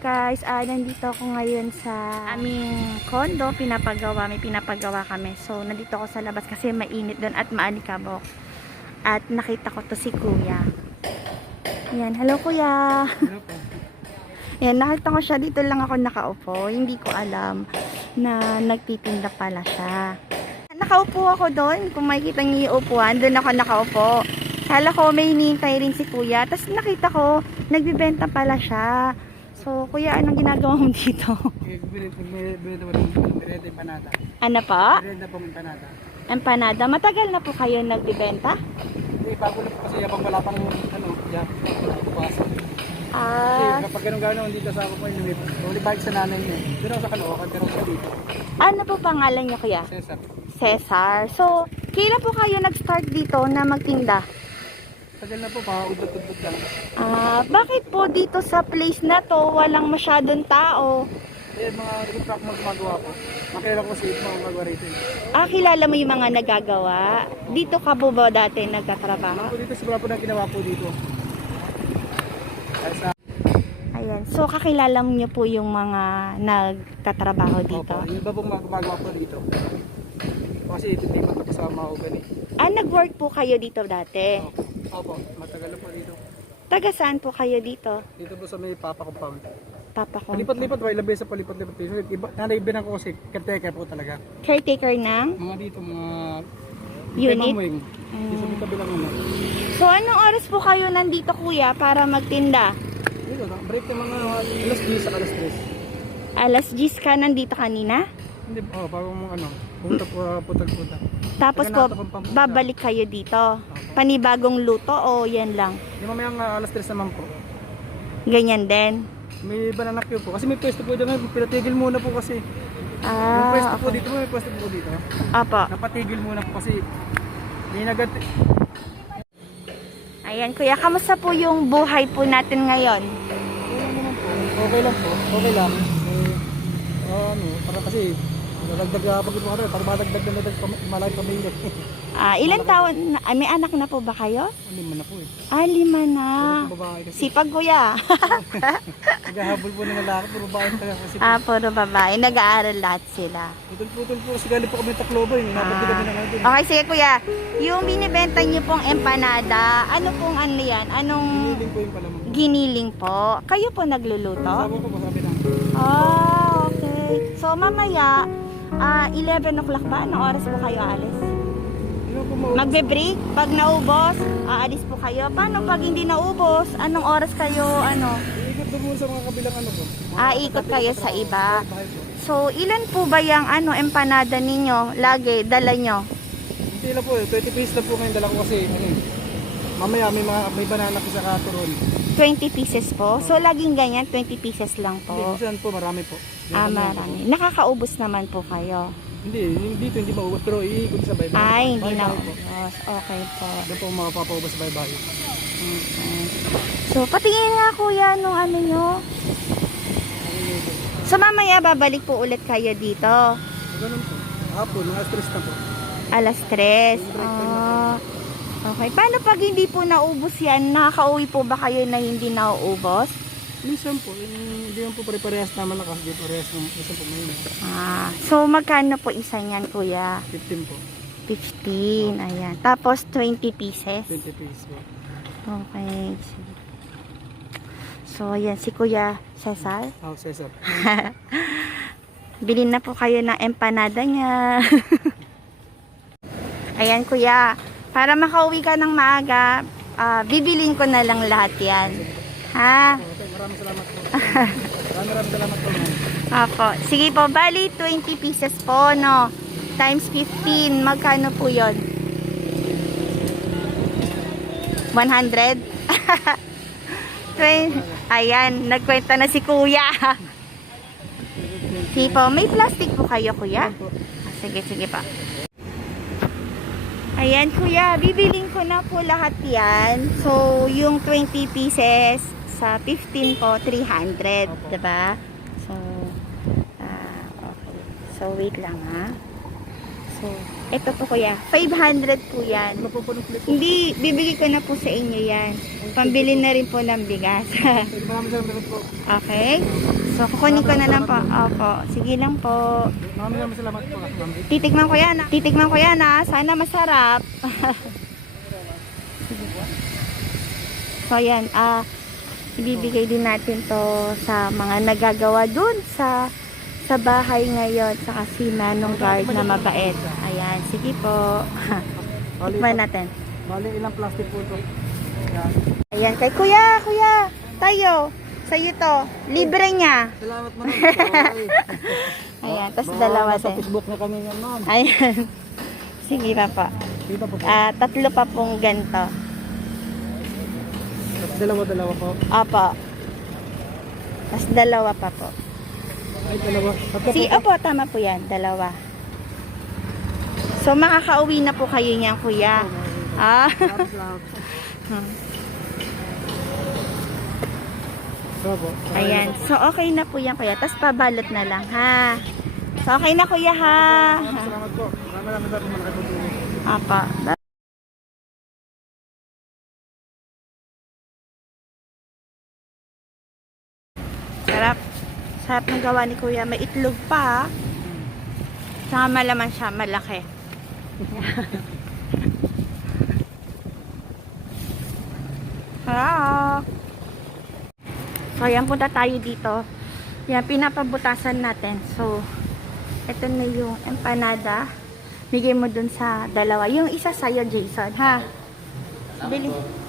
guys, nandito ako ngayon sa aming condo, may pinapagawa kami. So nandito ako sa labas kasi mainit doon at maalikabok. At nakita ko to si Kuya. Yan, hello Kuya. Yan, nakita ko siya, dito lang ako nakaupo. Hindi ko alam na nagtitinda pala siya. Nakaupo ako doon, kung makikita niyo yung upuan, doon ako nakaupo. Kala ko may hinihintay rin si Kuya. Tapos nakita ko, nagbibenta pala siya. So, Kuya, anong ginagawa mo dito? Ano pa? Empanada. Matagal na po kayo nagbibenta? Hindi, bago na po kasi habang wala pang bukas. Kasi kapag gano'n dito sa ako po, uli bike sa nanay niya. Pero sa Caloocan, pero sa dito. Ano po pangalan niyo, Kuya? Cesar. Cesar. So, kailan po kayo nag-start dito na magtinda? Tagal na po, paudot-udot lang. Bakit po dito sa place na to walang masyadong tao? Eh, mga truck magmagawa po. Makilala ko si mga magawa rito. Kilala mo yung mga nagagawa? Dito ka po ba dati nagtatrabaho? Ako dito, sobra po na ginawa po dito. Ayan. So, kakilala niyo po yung mga nagtatrabaho dito? Opo, yung iba pong magmagawa po dito. Kasi ito hindi magkakasama ako ganit. Nag-work po kayo dito dati? Opo, matagal na po dito. Taga saan po kayo dito? Dito po sa may Papa Compound. Papa ko. Lipat-lipat ba? Ilang beses pa lipat-lipat dito. Nanaibinan ko kasi caretaker po talaga. Caretaker ng Mga dito, mga unit? Dito sa kabilang ano. So, anong oras po kayo nandito, Kuya, para magtinda? Dito, break ng mga alas 10 sa alas 3. Alas 10 ka nandito kanina? Hindi, parang ano, punta. Tapos po, babalik kayo dito? Panibagong luto o yan lang? Yung mamayang alas 3 naman po. Ganyan din? May bananak yun po. Kasi may pwesto po dyan. Pinatigil muna po kasi. Yung pwesto po dito, may pwesto po dito. Apo. Napatigil muna po kasi may nagat. Ayan, Kuya, kamusta po yung buhay po natin ngayon? Okay lang po. Okay lang. Para kasi nadagdag pag ito para madagdag na malaki pamilya. Ilan taon? May anak na po ba kayo? 5 na po eh. 5 na. Sipag, Kuya. Naghahabol po ng lalaki, puro babae talaga kasi. Puro babae. Nag-aaral lahat sila. Putol-putol po kasi galing po kami Tacloban. Nabagdi kami na ngayon. Okay, sige Kuya. Yung binibenta niyo pong empanada, ano pong ano yan? Anong Giniling po yung palamang. giniling po? Kayo po nagluluto? Sabi ko, masabi lang. Okay. So, mamaya, 11 o'clock ba? Anong oras po kayo alis? Magbe-break? Pag naubos, aalis po kayo. Paano pag hindi naubos? Anong oras kayo, Iikot doon muna sa mga kabilang ano po. ikot kayo sa iba. So, ilan po ba yung empanada ninyo? Lagi, dala nyo? Hindi lang po eh. 20 pesos lang po ngayon dala ko kasi mamaya may banana po sa katuron. 20 pieces po? So, laging ganyan, 20 pieces lang Hindi, po? minsan po marami po. Marami. Nakakaubos naman po kayo? Hindi, dito hindi maubos pero iikot sa baybay. Hindi na ubos. Okay po. Doon po mapapaubos sa baybay. Okay. So, patingin nga Kuya nung ano nyo. So, mamaya babalik po ulit kayo dito. Ganun po. Hapon, mga stress na po. Alas 3. Okay. Paano pag hindi po naubos yan? Nakakauwi po ba kayo na hindi nauubos? Minsan po, hindi po pare-parehas naman na kasi parehas ng minsan po may So, magkano po isa niyan, Kuya? 15 po. 15. Ayan. Tapos, 20 pieces. 20 pesos po. Okay. So, ayan. Si Kuya Cesar. Cesar. Bilhin na po kayo ng empanada niya. Ayan, Kuya. Para makauwi ka ng maaga, bibilin ko na lang lahat yan. Ha? Okay, maraming salamat po. Maraming salamat po. Apo. Sige po, bali 20 pieces po, no? Times 15, magkano po yun? 100? Ayan, nagkwenta na si Kuya. Sige po, may plastic po kayo, Kuya? Sige pa. Ayan, Kuya, bibiling ko na po lahat yan. So, yung 20 pieces sa 15 po, 300, diba? So, okay. So, wait lang ha. So, So, ito po kuya. 500 po yan. Napupunong clip. Hindi, bibigay ko na po sa inyo yan. Pambili na rin po ng bigas. Maraming salamat po. Okay? So, kukunin ko na lang po. Opo. Sige lang po. Maraming salamat po. Ma'am. Titikman ko yan. Titikman ko yan ha. Sana masarap. So, yan. Ibibigay din natin to sa mga nagagawa dun sa bahay ngayon sa si Manong Guard na mabait. Ayan. Sige po. Tikman natin. Bali, ilang plastic po ito. Yan. Ayan. Kay kuya. Kuya. Tayo. Sa'yo to. Libre niya. Salamat mo naman. Ayan. Tapos dalawa Sa din. Facebook na kami yan, ma'am. Ayan. Sige pa po. Kita po po. Tatlo pa pong ganito. Dalawa-dalawa po. Opo. Tapos dalawa pa po. Ay, dalawa. Tatlo po. Opo, tama po yan. Dalawa. So, makakauwi na po kayo niyan, kuya. Salamat. Bravo. Ayan. So, okay na po yan, kuya. Tapos pabalot na lang, ha? So, okay na, kuya, ha? Salamat po. Maraming po malaki po. Opo. Sarap. Sarap ng gawa ni kuya. May itlog pa, ha? Saka malaman siya. Malaki. Sarap. So, ayan, punta tayo dito. Yan, pinapabutasan natin. So, ito na yung empanada. Bigay mo dun sa dalawa. Yung isa sa'yo, Jason, ha? Bili.